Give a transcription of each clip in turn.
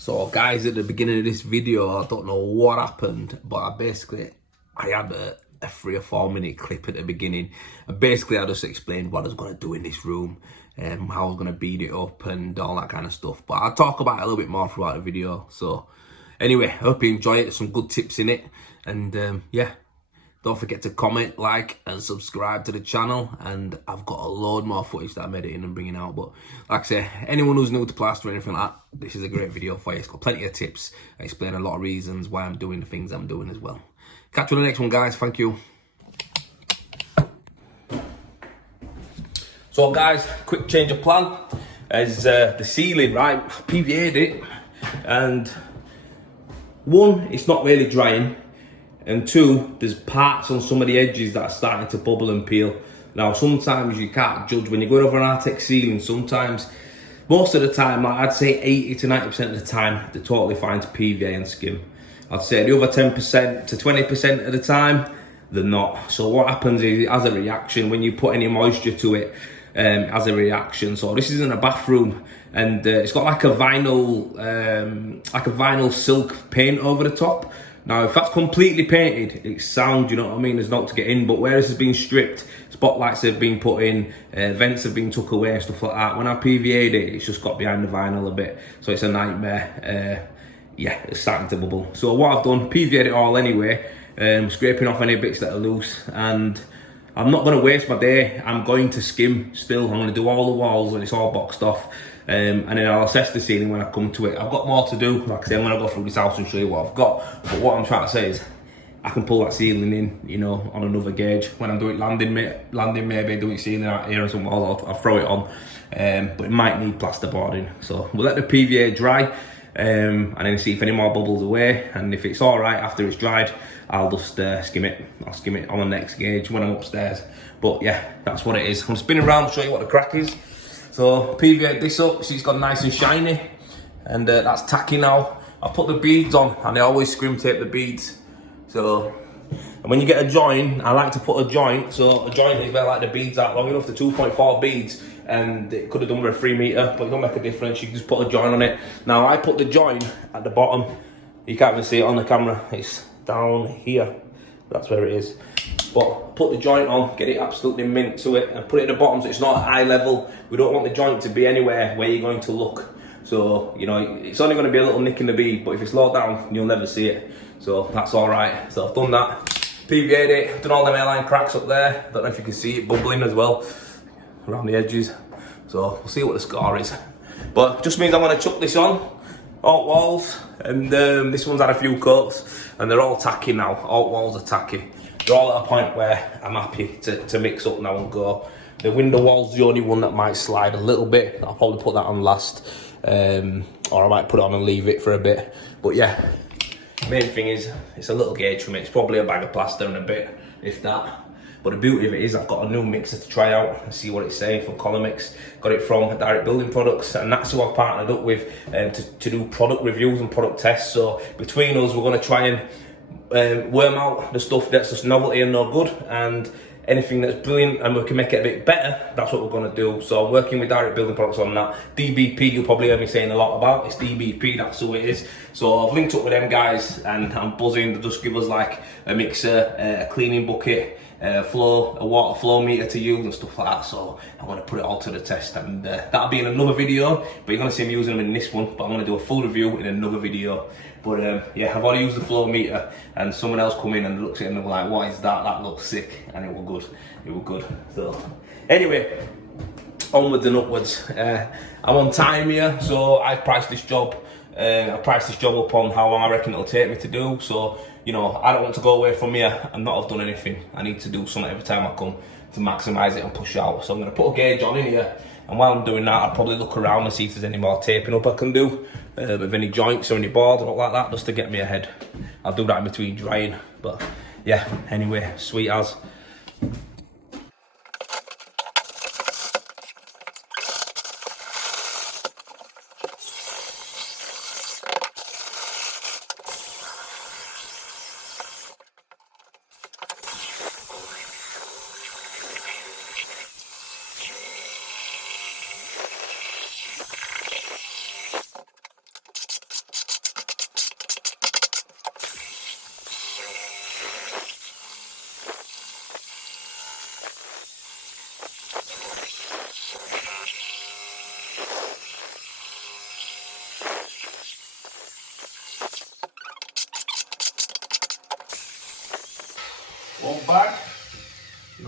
So guys, at the beginning of this video, I don't know what happened, but I had a 3 or 4 minute clip at the beginning. And basically I just explained what I was going to do in this room, how I was going to beat it up and all that kind of stuff. But I'll talk about it a little bit more throughout the video. So anyway, I hope you enjoy it. There's some good tips in it. And yeah, don't forget to comment, like, and subscribe to the channel. And I've got a load more footage that I'm editing and bringing out. But like I say, anyone who's new to plaster or anything like that, this is a great video for you. It's got plenty of tips. I explain a lot of reasons why I'm doing the things I'm doing as well. Catch you on the next one, guys. Thank you. So guys, quick change of plan. As the ceiling, right, PVA'd it. And one, it's not really drying. And two, there's parts on some of the edges that are starting to bubble and peel. Now, sometimes you can't judge when you're going over an Artex ceiling. Sometimes, most of the time, like I'd say 80 to 90% of the time, they're totally fine to PVA and skim. I'd say the other 10% to 20% of the time, they're not. So what happens is, it has a reaction when you put any moisture to it. It has a reaction. So this isn't a bathroom, and it's got like a vinyl silk paint over the top. Now, if that's completely painted, it's sound, you know what I mean? There's not to get in. But where this has been stripped, spotlights have been put in, vents have been took away and stuff like that. When I PVA'd it, it's just got behind the vinyl a bit. So it's a nightmare. Yeah, it's starting to bubble. So what I've done, PVA'd it all anyway, scraping off any bits that are loose. And I'm not going to waste my day. I'm going to skim still. I'm going to do all the walls and it's all boxed off. And then I'll assess the ceiling when I come to it. I've got more to do. Like I say, I'm going to go through this house and show you what I've got. But what I'm trying to say is, I can pull that ceiling in, you know, on another gauge. When I'm doing landing maybe doing ceiling out here or some walls, I'll throw it on. But it might need plasterboarding. So we'll let the PVA dry. And then see if any more bubbles away. And if it's all right after it's dried, I'll just skim it. I'll skim it on the next gauge when I'm upstairs. But yeah, that's what it is. I'm gonna spin around and show you what the crack is. So PVA'd this up, see it's got nice and shiny, and that's tacky now. I put the beads on, and I always scrim tape the beads. So, and when you get a joint, I like to put a joint. So a joint is where like the beads are long enough, the 2.4 beads, and it could have done with a 3 meter, but it don't make a difference. You can just put a joint on it. Now I put the joint at the bottom. You can't even see it on the camera. It's down here. That's where it is. But put the joint on, get it absolutely mint to it, and put it at the bottom so it's not at eye level. We don't want the joint to be anywhere where you're going to look. So, you know, it's only going to be a little nick in the bead, but if it's low down, you'll never see it. So that's all right. So I've done that. PVA'd it, done all them airline cracks up there. Don't know if you can see it bubbling as well around the edges. So we'll see what the score is. But it just means I'm going to chuck this on, alt walls, and this one's had a few coats, and they're all tacky now. Alt walls are tacky. They're all at a point where I'm happy to mix up now and go. The window wall's the only one that might slide a little bit. I'll probably put that on last, or I might put it on and leave it for a bit. But yeah, main thing is it's a little gauge for me. It's probably a bag of plaster and a bit, if that. But the beauty of it is I've got a new mixer to try out and see what it's saying from Colomix. Got it from Direct Building Products, and that's who I've partnered up with to do product reviews and product tests. So between us, we're going to try and worm out the stuff that's just novelty and no good, and anything that's brilliant and we can make it a bit better, that's what we're going to do. So I'm working with Direct Building Products on that. DBP, you'll probably hear me saying a lot about. It's DBP, that's who it is. So I've linked up with them guys, and I'm buzzing. They just give us like a mixer, a cleaning bucket, a water flow meter to use and stuff like that. So I'm going to put it all to the test, and that'll be in another video, but you're going to see me using them in this one. But I'm going to do a full review in another video. But yeah, I've already used the flow meter, and someone else come in and looks at it and they're like, what is that? That looks sick. And it was good. It was good. So anyway, onwards and upwards. I'm on time here, so I've priced this job. I priced this job up on how long I reckon it'll take me to do. So, you know, I don't want to go away from here and not have done anything. I need to do something every time I come to maximise it and push out. So I'm going to put a gauge on in here, and while I'm doing that, I'll probably look around and see if there's any more taping up I can do with any joints or any boards or like that, just to get me ahead. I'll do that in between drying. But yeah, anyway, sweet as.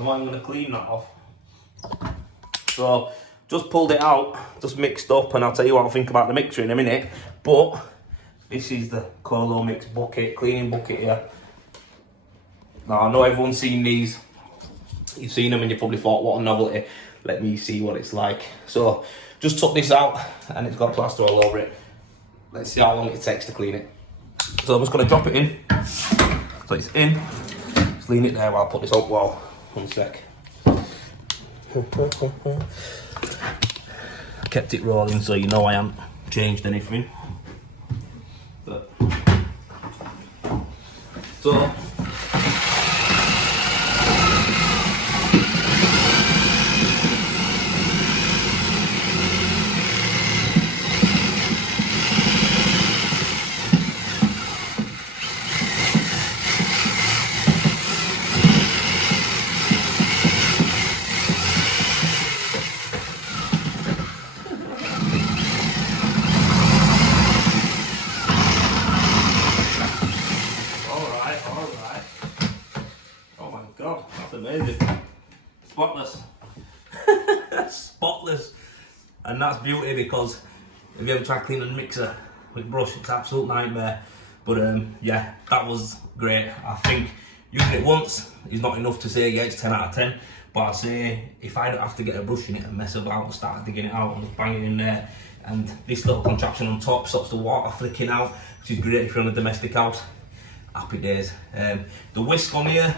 Now I'm going to clean that off. So, just pulled it out, just mixed up, and I'll tell you what I think about the mixer in a minute. But, this is the Colo Mix bucket, cleaning bucket here. Now, I know everyone's seen these. You've seen them and you probably thought, what a novelty. Let me see what it's like. So, just took this out, and it's got plaster all over it. Let's see how long it takes to clean it. So, I'm just going to drop it in. So, it's in. Just lean it there while I put this up wall. 1 sec. Kept it rolling so you know I haven't changed anything. But, so God, that's amazing. Spotless. Spotless. And that's beauty, because if you ever try cleaning a mixer with brush, it's an absolute nightmare. But yeah, that was great. I think using it once is not enough to say yeah, it's 10 out of 10. But I'd say if I don't have to get a brush in it and mess about and start digging it out and just bang it in there, and this little contraption on top stops the water flicking out, which is great if you're on a domestic house. Happy days. The whisk on here,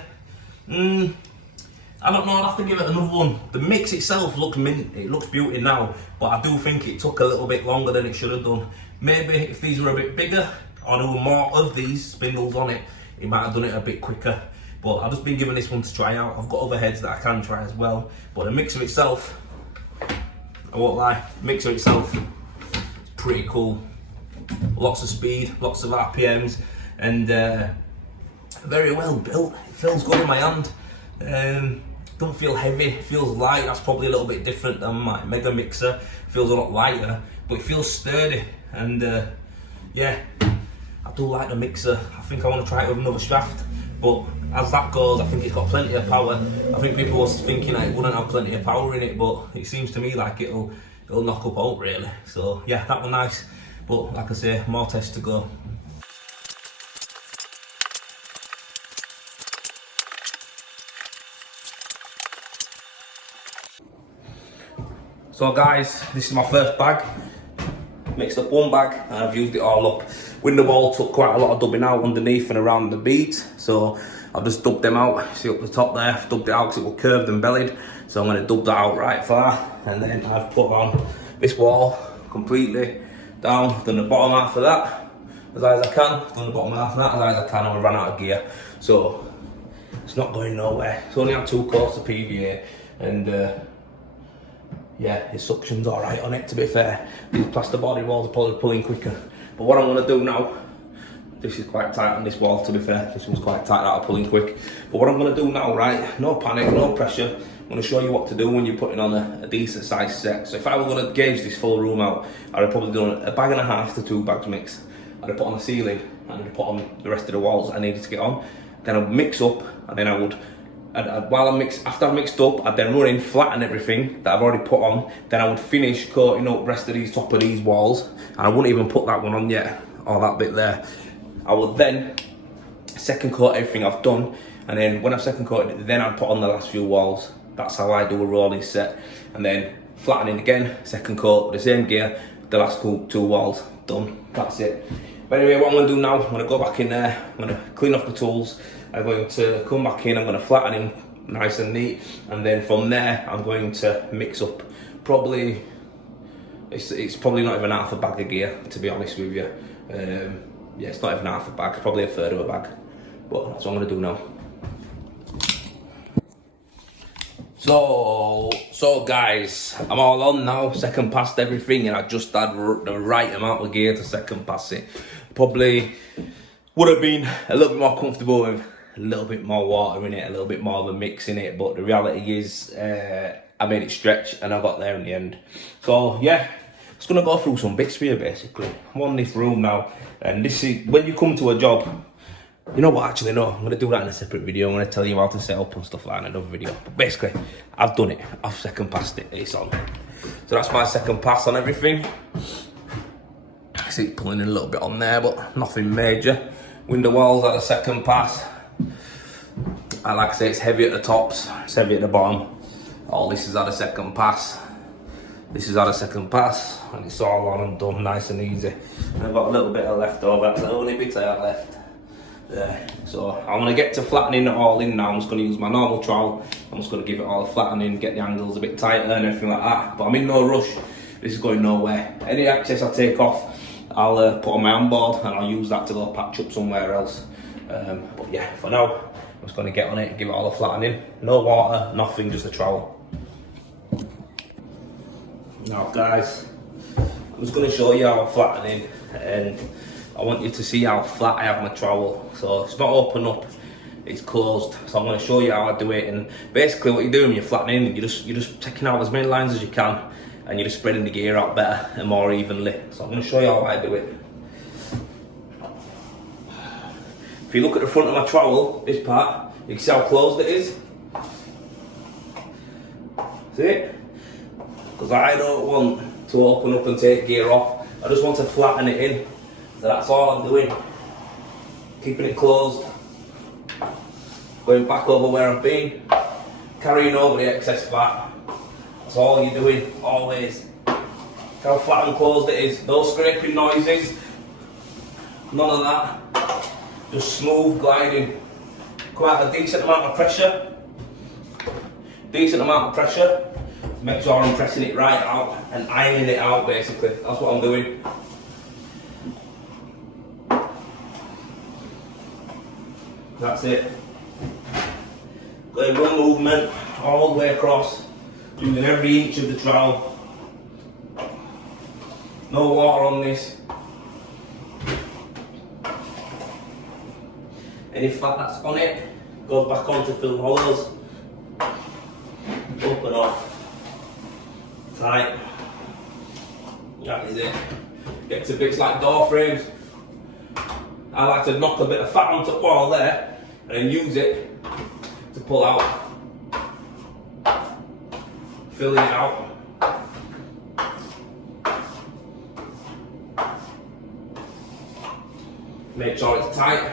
I don't know, I'd have to give it another one. The mix itself looks mint, it looks beauty now, but I do think it took a little bit longer than it should have done. Maybe if these were a bit bigger, or there were more of these spindles on it, it might have done it a bit quicker. But I've just been given this one to try out. I've got other heads that I can try as well. But the mixer itself, I won't lie, the mixer itself is pretty cool. Lots of speed, lots of RPMs, and very well built. It feels good in my hand. Don't feel heavy, it feels light. That's probably a little bit different than my Mega Mixer. It feels a lot lighter, but it feels sturdy. And yeah, I do like the mixer. I think I want to try it with another shaft. But as that goes, I think it's got plenty of power. I think people was thinking that it wouldn't have plenty of power in it, but it seems to me like it'll knock up out really. So yeah, that was nice. But like I say, more tests to go. So guys, this is my first bag. Mixed up one bag and I've used it all up. Window wall took quite a lot of dubbing out underneath and around the beads, so I've just dubbed them out. See up the top there, I've dubbed it out because it was curved and bellied, so I'm going to dub that out right far. And then I've put on this wall completely down, done the bottom half of that as high as I can, done the bottom half of that as high as I can, and we ran out of gear. So it's not going nowhere. It's only had 2 coats of PVA, and yeah, his suction's alright on it, to be fair. These plaster body walls are probably pulling quicker. But what I'm going to do now, this is quite tight on this wall, to be fair. This one's quite tight, that'll pull in quick. But what I'm going to do now, right, no panic, no pressure. I'm going to show you what to do when you're putting on a decent size set. So if I were going to gauge this full room out, I'd have probably done a bag and a half to 2 bags mix. I'd have put on the ceiling, and I'd have put on the rest of the walls I needed to get on. Then I'd mix up, and then I would, after I've mixed up, I'd then run in, flatten everything that I've already put on. Then I would finish coating up the rest of these top of these walls, and I wouldn't even put that one on yet, or that bit there. I would then second coat everything I've done, and then when I've second coated it, then I'd put on the last few walls. That's how I do a rolling set. And then flattening again, second coat with the same gear, the last 2 walls, done. That's it. But anyway, what I'm going to do now, I'm going to go back in there, I'm going to clean off the tools, I'm going to come back in, I'm going to flatten him nice and neat, and then from there I'm going to mix up probably, it's probably not even half a bag of gear, to be honest with you. Yeah, it's not even half a bag, probably a third of a bag, but that's what I'm going to do now. So guys, I'm all on now, second passed everything, and I just had the right amount of gear to second pass it. Probably would have been a little bit more comfortable with a little bit more water in it, a little bit more of a mix in it, but the reality is I made it stretch and I got there in the end. So yeah, just gonna go through some bits for you basically. I'm on this room now, and this is when you come to a job, You know what, actually, no, I'm going to do that in a separate video. I'm going to tell you how to set up and stuff like that in another video. But basically, I've done it. I've second passed it. It's on. So that's my second pass on everything. I see it pulling in a little bit on there, but nothing major. Window walls at a second pass. And like I say, it's heavy at the tops, it's heavy at the bottom. All this is at a second pass. This is at a second pass, and it's all on and done, nice and easy. And I've got a little bit of leftover, that's the only bit I have left. There. So I'm going to get to flattening it all in now. I'm just going to use my normal trowel. I'm just going to give it all a flattening, get the angles a bit tighter and everything like that. But I'm in no rush. This is going nowhere. Any excess I take off, I'll put on my handboard and I'll use that to go patch up somewhere else. But yeah, for now, I'm just going to get on it and give it all a flattening. No water, nothing, just a trowel. Now guys, I'm just going to show you how I'm flattening, and I want you to see how flat I have my trowel. So it's not open up, it's closed. So I'm going to show you how I do it. And basically what you're doing when you're flattening, you're just taking out as many lines as you can, and you're just spreading the gear out better and more evenly. So I'm going to show you how I do it. If you look at the front of my trowel, this part, you can see how closed it is. See it? Because I don't want to open up and take gear off. I just want to flatten it in. So that's all I'm doing. Keeping it closed. Going back over where I've been. Carrying over the excess fat. That's all you're doing, always. Look how flat and closed it is. No scraping noises. None of that. Just smooth gliding. Quite a decent amount of pressure. Decent amount of pressure. Make sure I'm pressing it right out and ironing it out, basically. That's what I'm doing. That's it. Going one movement all the way across, using every inch of the trowel. No water on this. Any fat that's on it goes back on to fill hollows. Up and off. Tight. That is it. Get to bits like door frames. I like to knock a bit of fat onto the wall there and then use it to pull out. Filling it out. Make sure it's tight.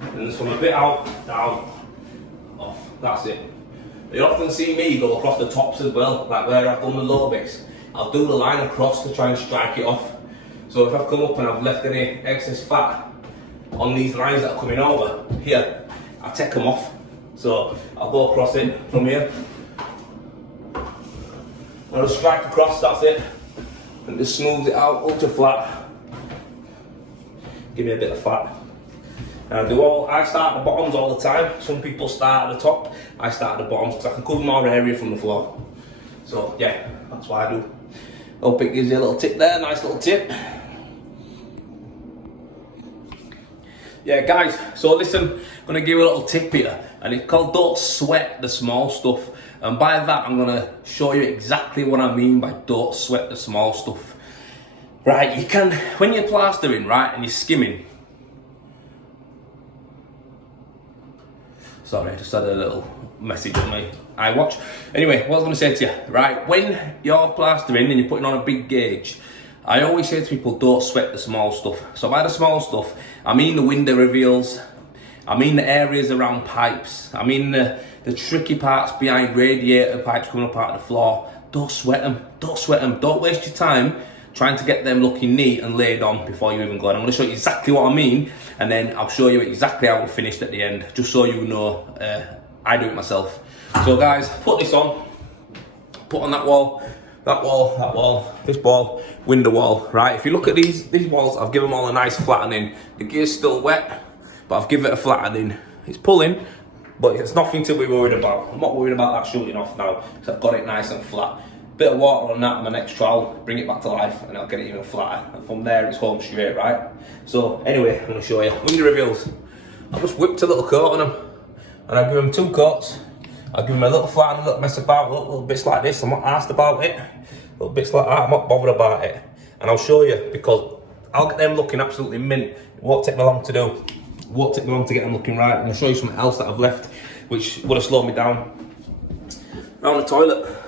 And this one a bit out, down, off. That's it. You often see me go across the tops as well, like where I've done the low bits. I'll do the line across to try and strike it off. So if I've come up and I've left any excess fat on these lines that are coming over here, I take them off. So I'll go across it from here. When I strike across, that's it. And just smooth it out, ultra flat. Give me a bit of fat. I start at the bottoms all the time. Some people start at the top. I start at the bottoms because I can cover more area from the floor. So yeah, that's what I do. Hope it gives you a little tip there, nice little tip. Yeah guys, so listen, I'm going to give you a little tip here, and it's called don't sweat the small stuff. And by that I'm going to show you exactly what I mean by don't sweat the small stuff. Right, you can, when you're plastering, right, and you're skimming. Sorry, I just had a little message on my iWatch. Anyway, what I was going to say to you, right, when you're plastering and you're putting on a big gauge, I always say to people, don't sweat the small stuff. So by the small stuff, I mean the window reveals, I mean the areas around pipes, I mean the tricky parts behind radiator pipes coming up out of the floor. Don't sweat them, don't sweat them. Don't waste your time trying to get them looking neat and laid on before you even go. And I'm going to show you exactly what I mean, and then I'll show you exactly how it's finished at the end, just so you know. I do it myself. So guys, put this on, put on that wall, that wall, that wall, this wall, window wall, right? If you look at these walls, I've given them all a nice flattening. The gear's still wet, but I've given it a flattening. It's pulling, but it's nothing to be worried about. I'm not worried about that shooting off now, because I've got it nice and flat. Bit of water on that on my next trowel, bring it back to life, and I'll get it even flatter. And from there, it's home straight, right? So anyway, I'm going to show you. Window reveals. I just whipped a little coat on them, and I give them 2 coats. I give them a little flat and a little mess about, little bits like this. I'm not asked about it. Little bits like that, I'm not bothered about it. And I'll show you, because I'll get them looking absolutely mint. It won't take me long to do. Won't take me long to get them looking right, and I'll show you something else that I've left which would have slowed me down. Around the toilet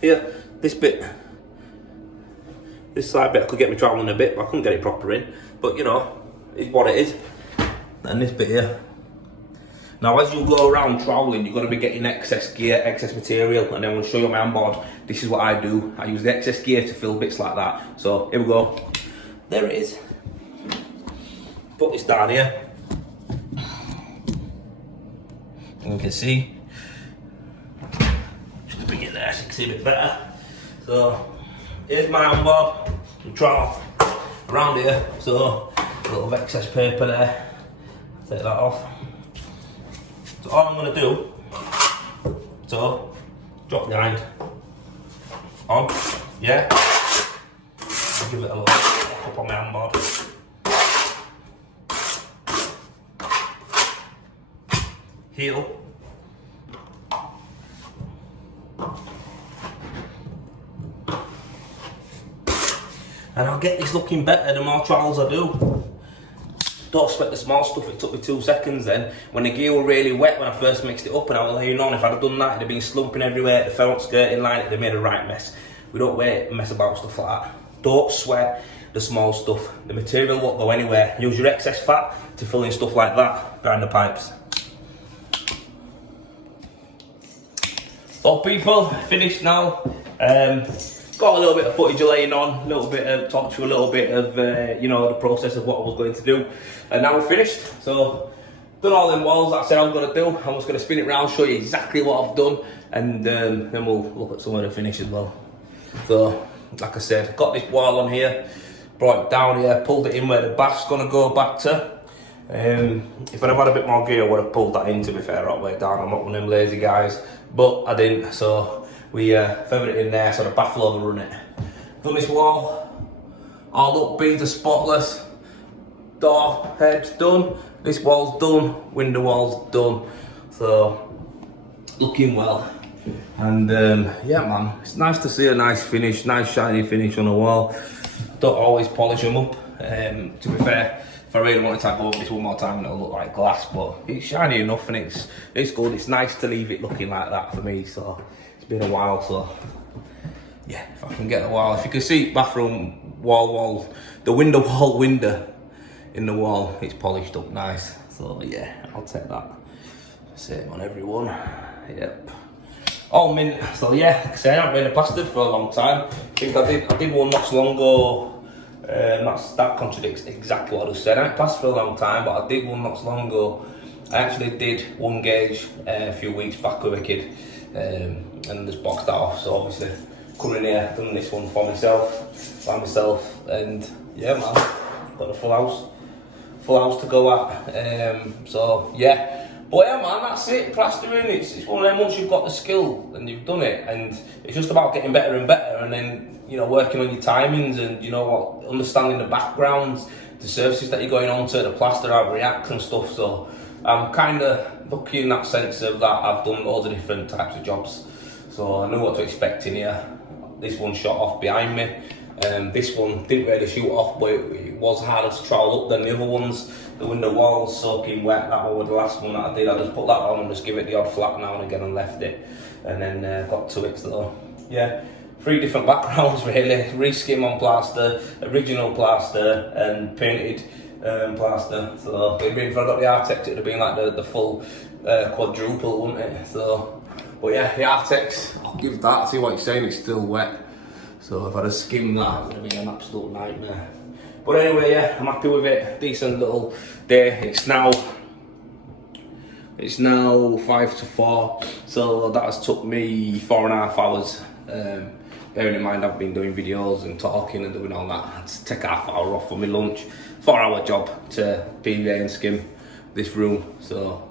here, this bit, this side bit I could get me troweling a bit, but I couldn't get it proper in, but you know, it's what it is. And this bit here, now as you go around troweling, you're going to be getting excess gear, excess material, and then we'll show you on my handboard. This is what I do. I use the excess gear to fill bits like that. So here we go. There it is. Put this down here. And you can see. Just bring it there so you can see a bit better. So here's my handboard. And trowel around here. So a little excess paper there. Take that off. So all I'm going to do, so drop behind, on, yeah, I'll give it a little up on my handboard. Heel. And I'll get this looking better the more trials I do. Don't expect the small stuff, it took me 2 seconds then. When the gear were really wet when I first mixed it up, and I was laying on, if I'd have done that, it'd have been slumping everywhere, the felt skirting line, it'd have made a right mess. We don't mess about stuff like that. Don't sweat the small stuff. The material won't go anywhere. Use your excess fat to fill in stuff like that behind the pipes. So people, finished now. Got a little bit of footage of laying on, a little bit of talk to you a little bit of you know, the process of what I was going to do, and now we're finished. So done all them walls that I said I was going to do. I'm just going to spin it round, show you exactly what I've done, and then we'll look at some of the finish as well. So like I said, got this wall on here, brought it down here, pulled it in where the bath's going to go back to. If I'd have had a bit more gear, I would have pulled that in, to be fair, all the way down. I'm not one of them lazy guys, but I didn't, so we feathered it in there so the bath will overrun it. Done this wall, all up, beads are spotless, door head's done, this wall's done, window wall's done, so looking well. And yeah man, it's nice to see a nice finish, nice shiny finish on a wall. Don't always polish them up, to be fair. If I really wanted to go over this one more time, it'll look like glass, but it's shiny enough and it's good. It's nice to leave it looking like that for me, so it's been a while, so yeah, if I can get the wall. If you can see bathroom wall, the window in the wall, it's polished up nice, so yeah, I'll take that. Same on everyone, yep. All mint, so yeah, like I say, I haven't been plastered for a long time. I think I did one not so long ago. That contradicts exactly what I just said. I haven't plastered for a long time, but I did one not so long ago. I actually did one gauge a few weeks back with a kid, and just boxed that off. So obviously, coming here, done this one for myself, by myself, and yeah, man, got a full house to go at. So yeah. But yeah man, that's it, plastering, it's one of them, once you've got the skill and you've done it, and it's just about getting better and better, and then, you know, working on your timings and, you know what, understanding the backgrounds, the surfaces that you're going on to, the plaster, how it reacts and stuff. So I'm kind of lucky in that sense of that I've done loads of different types of jobs. So I know what to expect in here. This one shot off behind me. This one didn't really shoot off, but it was harder to trowel up than the other ones. The window walls soaking wet, that one was the last one that I did. I just put that on and just give it the odd flat now and again and left it. And then got to it, so yeah. 3 different backgrounds really. Reskim on plaster, original plaster, and painted plaster. So if I got the Artex, it would have been like the full quadruple, wouldn't it? So, but yeah, the Artex, I'll give that. See what you're saying, it's still wet. So if I'd have skimmed that, it would have been an absolute nightmare. But anyway, yeah, I'm happy with it. Decent little day. It's now 5 to 4, so that has took me 4.5 hours. Bearing in mind I've been doing videos and talking and doing all that. I had to take half hour off for my lunch. 4-hour job to PVA and skim this room. So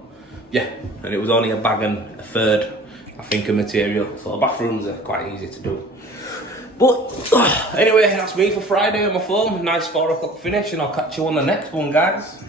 yeah, and it was only a bag and a third, I think, of material. So bathrooms are quite easy to do. But anyway, that's me for Friday on my phone. Nice 4 o'clock finish, and I'll catch you on the next one, guys.